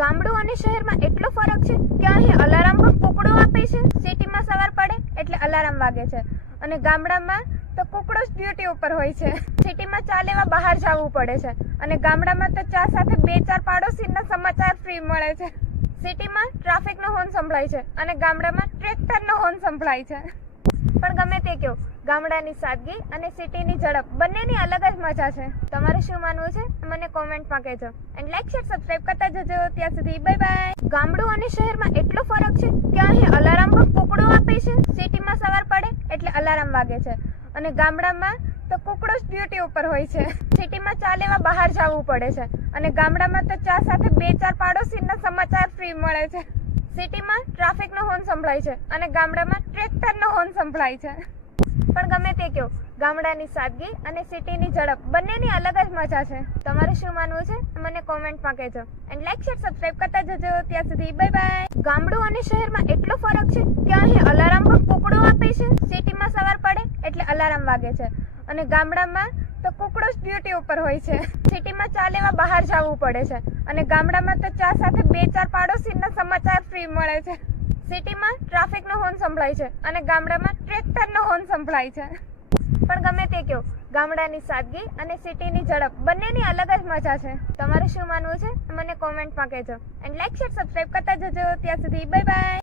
ગામડું અને શહેરમાં એટલો ફરક છે કે અહીં અલાર્મ પણ કુકડો આપે છે. સિટીમાં સવાર પડે એટલે અલાર્મ વાગે છે અને ગામડામાં તો કુકડો જ ડ્યુટી ઉપર હોય છે. સિટીમાં ચા લેવા બહાર જવું પડે છે અને ગામડામાં તો ચા સાથે 2-4 પાડોશીના સમાચાર ફ્રી મળે છે. સિટીમાં ટ્રાફિકનો હોર્ન સંભળાય છે અને ગામડામાં ટ્રેક્ટરનો હોર્ન સંભળાય છે. પણ ગમે તે કહો, ગામડાની સાદગી અને સિટીની ઝડપ બંનેની અલગ જ મજા છે. તમારે શું માનવું છે મને કોમેન્ટમાં કહેજો. એન્ડ લાઈક શેર સબસ્ક્રાઇબ કરતા જજો. ત્યાં સુધી બાય બાય. ગામડું અને શહેરમાં એટલો ફરક છે કે અહીં અલાર્મ પણ કુકડો આપે છે. સિટીમાં સવાર પડે એટલે અલાર્મ વાગે છે અને ગામડામાં તો કુકડો જ ડ્યુટી ઉપર હોય છે. સિટીમાં ચા લેવા બહાર જવું પડે છે અને ગામડામાં તો ચા સાથે 2-4 પાડોશીના સમાચાર ફ્રી મળે છે. સિટીમાં ટ્રાફિકનો હોર્ન સંભળાય છે અને ગામડામાં ટ્રેક્ટરનો હોર્ન સંભળાય છે. પણ ગમે તે કહો, ગામડાની સાદગી અને સિટીની ઝડપ બંનેની અલગ જ મજા છે. તમારે શું માનવું છે મને કોમેન્ટમાં કહેજો. એન્ડ લાઈક શેર સબસ્ક્રાઇબ કરતા જજો. ત્યાં સુધી બાય બાય. ગામડું અને શહેરમાં એટલો ફરક છે કે અહીં અલાર્મ પણ કુકડો આપે છે. સિટીમાં સવાર પડે એટલે અલાર્મ વાગે છે અને ગામડામાં તો કુકડો જ ડ્યુટી ઉપર હોય છે. સિટીમાં ચા લેવા બહાર જવું પડે છે અને ગામડામાં તો ચા સાથે 2-4 પાડોશીના સમાચાર ફ્રી મળે છે. સિટીમાં ટ્રાફિકનો હોર્ન સંભળાય છે અને ગામડામાં ટ્રેક્ટરનો હોર્ન સંભળાય છે. પણ ગમે તે કહો, ગામડાની સાદગી અને સિટીની ઝડપ બંનેની અલગ જ મજા છે. તમારે શું માનવું છે મને કોમેન્ટમાં કહેજો. એન્ડ લાઈક શેર સબસ્ક્રાઇબ કરતા જજો. ત્યાં સુધી બાય બાય.